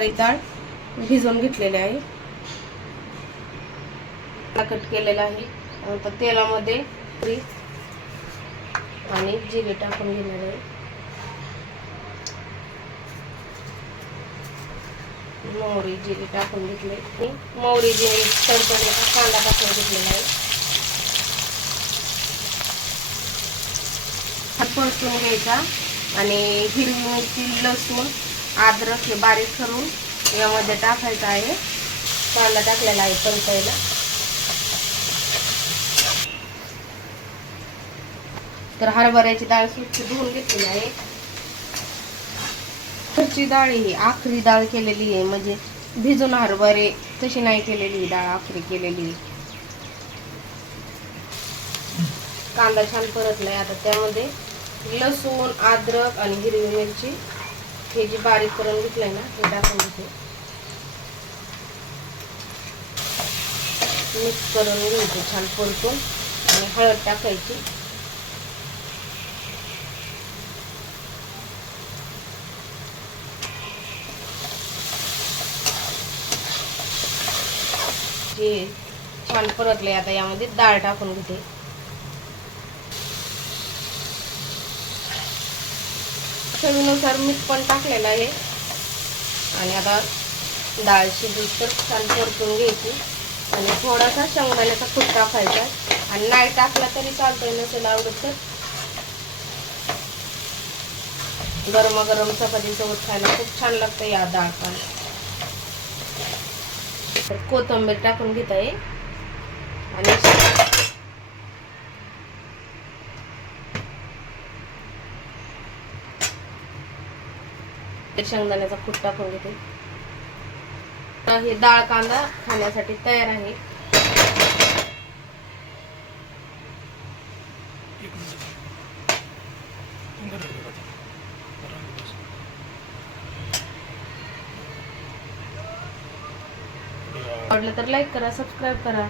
डाळ भिजवून घेतलेली आहे. कट केलेला आहे. नंतर तेलामध्ये आणि जिरे टाकून घेणार आहे. मोहरी जिरे टाकून घेतले. मोहरी जिरे तडतडण्याचा कांदा टाकून घेतलेला आहे. हा परतून घ्यायचा. आणि हिरवी मिरची लसूण अद्रक हे बारीक करून यामध्ये टाकायचं आहे. कांदा टाकलेला आहे परतायला तर हरभऱ्याची डाळ स्वच्छ धुवून घेतलेली आहे. घरची डाळ ही आखरी डाळ केलेली आहे. म्हणजे भिजून हरभरे तशी नाही केलेली डाळ आखरी केलेली. आहे. कांदा छान परतलाय. आता त्यामध्ये लसूण अद्रक आणि हिरवी मिरची हे जे बारीक करून घेतलंय ना हे टाकून घेते. मिक्स करून घ्यायचे छान परतून. आणि हळद टाकायची. हे छान परतले आता यामध्ये डाळ टाकून घेते. चवीनुसार मीठ पण टाकलेलं आहे. आणि आता डाळ दूध तर छान परतून घ्यायची. आणि थोडासा शेंगदाण्याचा कूट टाकायचा आणि नाही टाकला तरी चालतंय नसेल आवडत तर. गरमागरम चपातीसोबत खायला खूप छान लागतं या डाळ पण. तर कोथिंबीर टाकून घेत आहे. आणि शेंगदाण्याचा फूट टाकून घेते. तर हे डाळ कांदा खाण्यासाठी तयार आहे. आवडलं तर लाईक करा सबस्क्राईब करा.